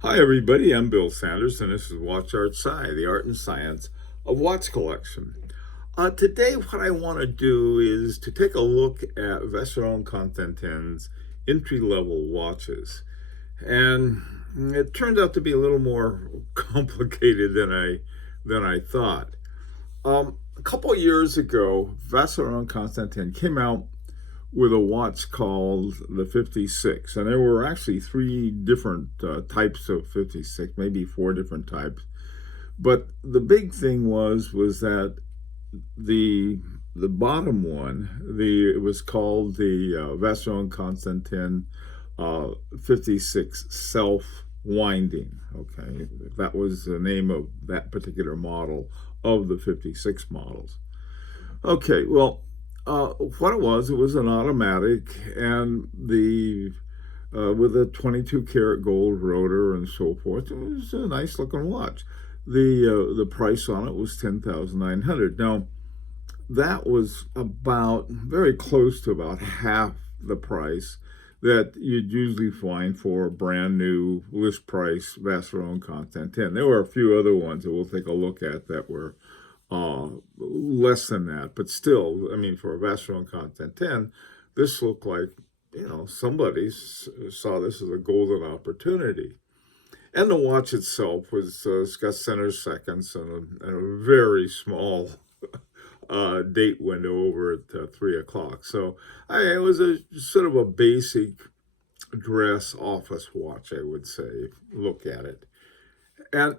Hi, everybody. I'm Bill Sanders, and this is Watch Art Sci, the art and science of watch collection. Today, what I want to do is to take a look at Vacheron Constantin's entry-level watches, and it turned out to be a little more complicated than I thought. A couple of years ago, Vacheron Constantin came out with a watch called the 56. And there were actually three different types of 56, maybe four different types. But the big thing was that the the bottom one, it was called the Vacheron Constantin 56 self winding. Okay, that was the name of that particular model of the 56 models. Okay, well, what it was an automatic, and the with a 22 karat gold rotor and so forth. It was a nice looking watch. The price on it was 10,900. Now that was about very close to about half the price that you'd usually find for a brand new list price Vacheron Constantin. There were a few other ones that we'll take a look at that were less than that, but still, I mean, for a Vacheron Constantin, this looked like, somebody saw this as a golden opportunity. And the watch itself it's got center seconds and a very small date window over at 3 o'clock. So it was a sort of a basic dress office watch, I would say. Look at it. And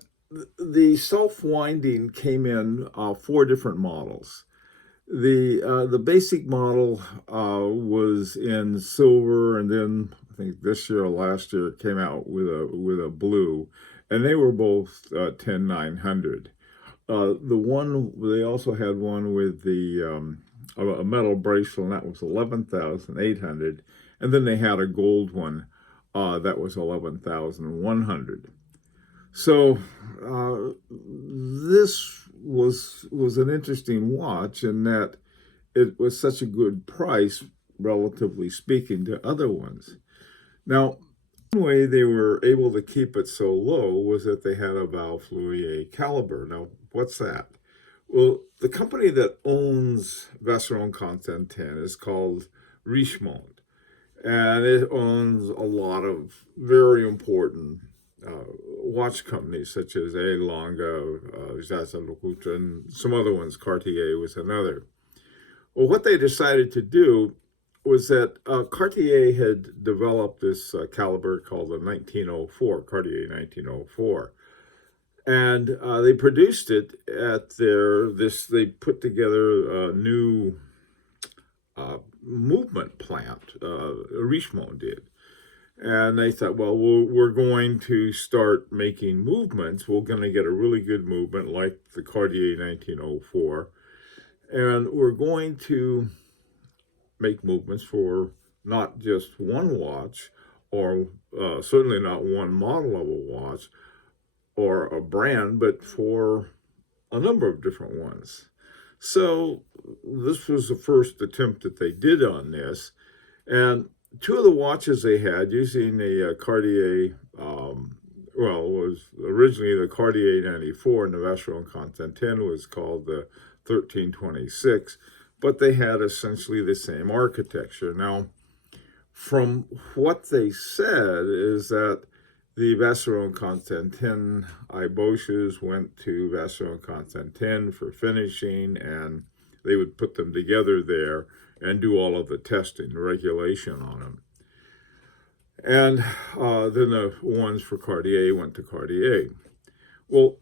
the self-winding came in four different models. The basic model was in silver, and then I think this year or last year it came out with a blue, and they were both 10,900. They also had one with a metal bracelet, and that was 11,800, and then they had a gold one that was 11,100. So this was an interesting watch in that it was such a good price, relatively speaking, to other ones. Now, one way they were able to keep it so low was that they had a Val Fleurier caliber. Now, what's that? Well, the company that owns Vacheron Constantin is called Richemont, and it owns a lot of very important watch companies such as A. Lange, Jason and some other ones. Cartier was another. Well, what they decided to do was that Cartier had developed this caliber called the 1904, Cartier 1904. And they produced it at they put together a new movement plant, Richemont did. And they thought, well, we're going to start making movements. We're going to get a really good movement like the Cartier 1904. And we're going to make movements for not just one watch, or certainly not one model of a watch or a brand, but for a number of different ones. So this was the first attempt that they did on this. And two of the watches they had using a Cartier, it was originally the Cartier 94, and the Vacheron Constantin was called the 1326, but they had essentially the same architecture. Now, from what they said is that the Vacheron Constantin eyebrushes went to Vacheron Constantin for finishing, and they would put them together there and do all of the testing, the regulation on them. And then the ones for Cartier went to Cartier. Well,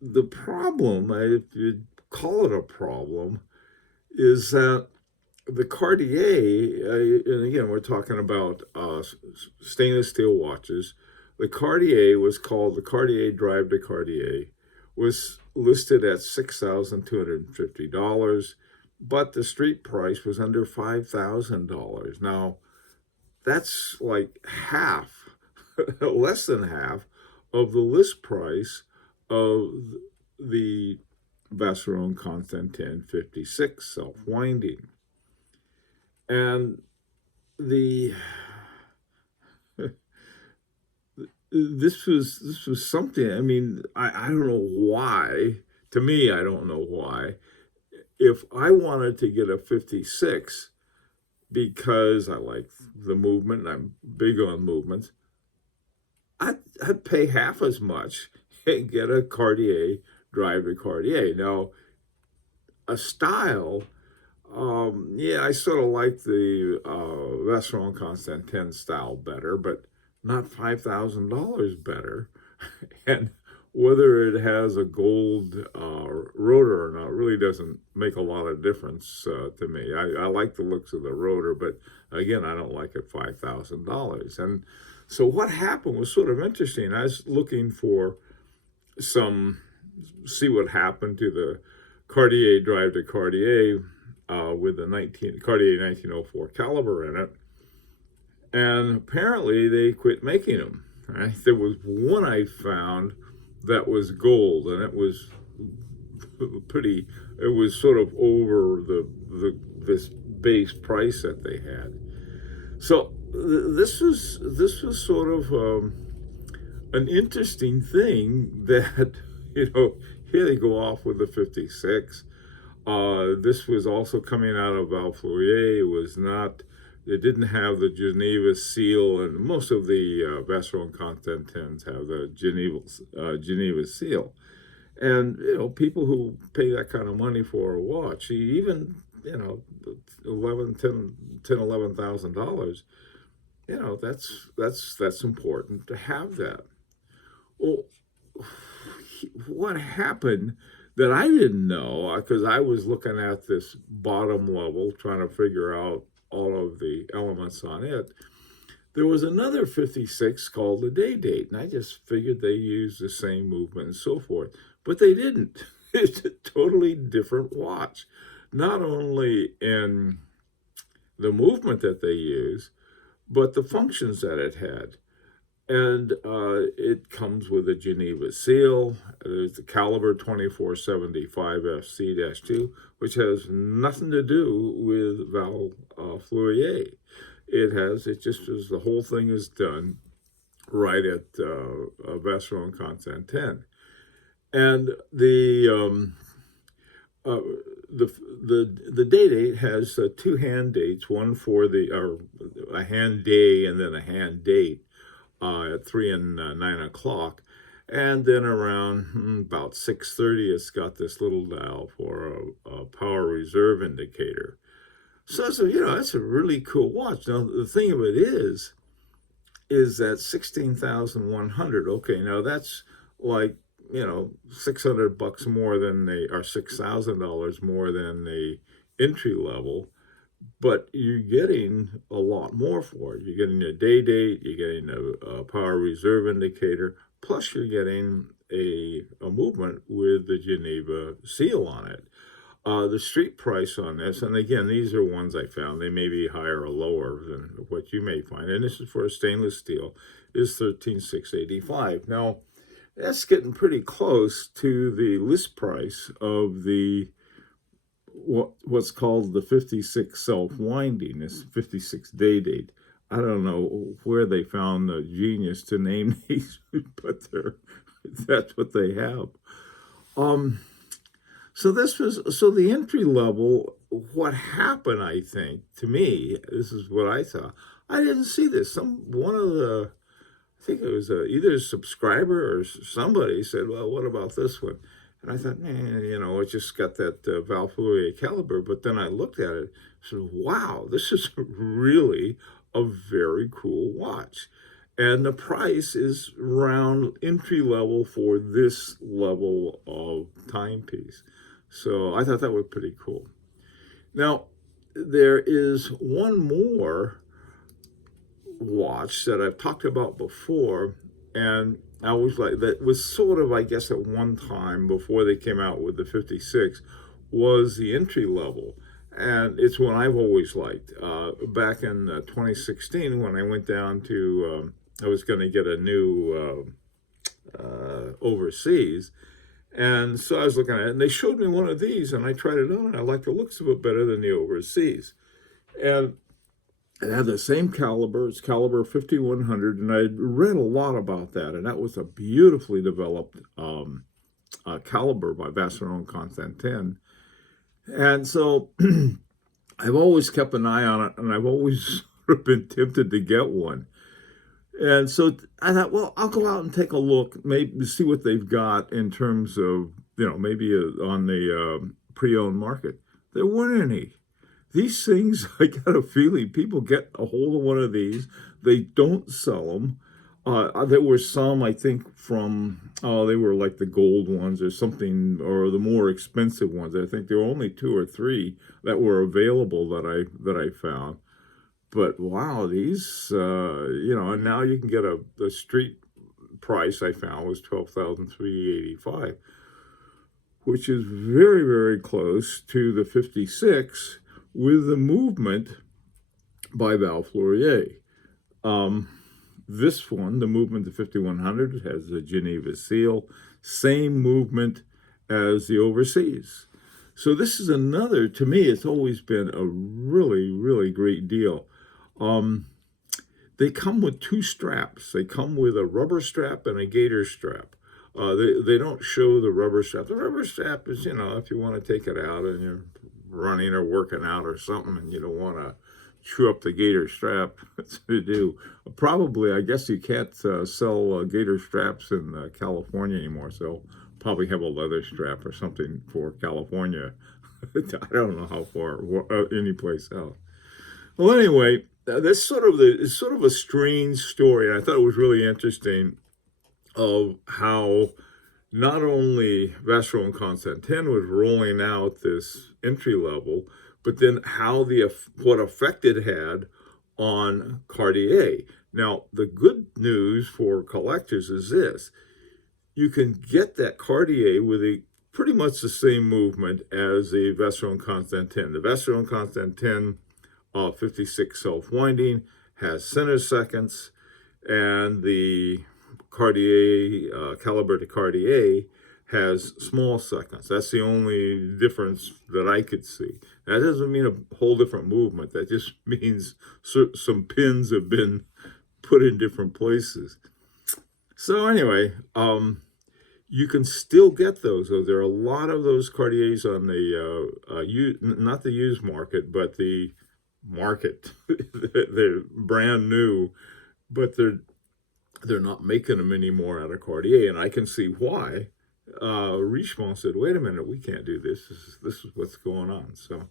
the problem, if you call it a problem, is that the Cartier, and again, we're talking about stainless steel watches. The Cartier was called the Cartier Drive de Cartier, was listed at $6,250, but the street price was under $5,000. Now, that's like half, less than half, of the list price of the Vacheron Constantin 56 self-winding. And the this was something. I mean, I don't know why. To me, I don't know why. If I wanted to get a 56 because I like the movement and I'm big on movements, I'd pay half as much and get a Cartier drive to Cartier. Now, a style, yeah, I sort of like the Vacheron Constantin style better, but not $5,000 better. And whether it has a gold rotor or not really doesn't make a lot of difference to me. I like the looks of the rotor, but again, I don't like it $5,000. And so what happened was sort of interesting. I was looking for see what happened to the Cartier drive to Cartier with the Cartier 1904 caliber in it. And apparently they quit making them. Right? There was one I found that was gold, and it was sort of over this base price that they had. So this was sort of an interesting thing that, here they go off with the 56. This was also coming out of Vacheron. It didn't have the Geneva seal, and most of the Vacheron Constantins have the Geneva seal. And, people who pay that kind of money for a watch, even, $11,000, that's important to have that. Well, what happened that I didn't know, because I was looking at this bottom level, trying to figure out all of the elements on it, there was another 56 called the Day Date, and I just figured they used the same movement and so forth, but they didn't. It's a totally different watch, not only in the movement that they use, but the functions that it had. And it comes with a Geneva seal. There's the caliber 2475 FC-2, which has nothing to do with Val Fleurier. It just is, the whole thing is done right at Vacheron Constantin. And the Day Date has two hand dates, one for a hand day and then a hand date. At 3 and 9 o'clock, and then around about 6:30, it's got this little dial for a power reserve indicator. So that's a really cool watch. Now the thing of it is that 16,100. Okay, now that's like $600 more than or $6,000 more than the entry level. But you're getting a lot more for it. You're getting a day date, you're getting a power reserve indicator, plus you're getting a movement with the Geneva seal on it. The street price on this, and again, these are ones I found, they may be higher or lower than what you may find, and this is for a stainless steel, is $13,685. Now, that's getting pretty close to the list price of the what's called the 56 self-winding, this 56 Day Date. I don't know where they found the genius to name these, but that's what they have. So the entry level. What happened, I think, to me, this is what I saw. I didn't see this. I think it was either a subscriber or somebody said, "Well, what about this one?" And I thought, it just got that Val Fleurier caliber. But then I looked at it and said, wow, this is really a very cool watch. And the price is around entry level for this level of timepiece. So I thought that was pretty cool. Now, there is one more watch that I've talked about before, and I was like, that was sort of, I guess, at one time before they came out with the 56, was the entry level. And it's one I've always liked. Back in 2016, when I went down to, I was going to get a new overseas. And so I was looking at it, and they showed me one of these, and I tried it on, and I liked the looks of it better than the overseas. And It had the same caliber. It's caliber 5100, and I read a lot about that. And that was a beautifully developed caliber by Vacheron Constantin. And so I've always kept an eye on it, and I've always sort of been tempted to get one. And so I thought, well, I'll go out and take a look, maybe see what they've got in terms of, maybe on the pre-owned market. There weren't any. These things, I got a feeling people get a hold of one of these. They don't sell them. There were some, I think, from, they were like the gold ones or something, or the more expensive ones. I think there were only 2 or 3 that were available that I found. But wow, these, and now you can get the street price I found was $12,385, which is very, very close to the 56 with the movement by Val Fourier. This one, the movement to 5100, has the Geneva seal, same movement as the overseas. So this is another, to me, it's always been a really, really great deal. They come with 2 straps. They come with a rubber strap and a gator strap. They don't show the rubber strap. The rubber strap is, if you want to take it out and you're running or working out or something and you don't want to chew up the gator strap, that's what you do. Probably, I guess you can't sell gator straps in California anymore, so probably have a leather strap or something for California. I don't know how far, any place else. Well, anyway, that's it's sort of a strange story, and I thought it was really interesting of how not only Vacheron Constantin was rolling out this entry level, but then how what effect it had on Cartier. Now, the good news for collectors is this: you can get that Cartier with pretty much the same movement as the Vacheron Constantin. The Vacheron Constantin 56 self-winding has center seconds, and the Cartier caliber to Cartier has small seconds. That's the only difference that I could see. That doesn't mean a whole different movement. That just means some pins have been put in different places. So anyway, you can still get those. So there are a lot of those Cartiers on the not the used market, but the market. They're brand new, but they're not making them anymore out of Cartier, and I can see why. Richemont said, "Wait a minute, we can't do this. This is what's going on." So,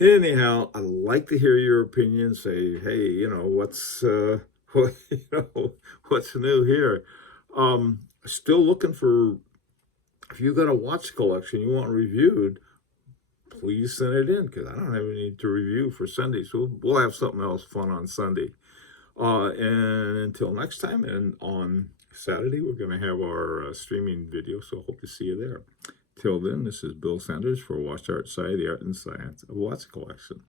anyhow, I'd like to hear your opinion. Say, hey, what's what's new here? Still looking for. If you got a watch collection you want reviewed, please send it in, because I don't have any to review for Sunday. So we'll have something else fun on Sunday. And until next time, and on Saturday, we're going to have our streaming video, so hope to see you there. Till then, this is Bill Sanders for Watch Art Sci, the art and science of watch collection.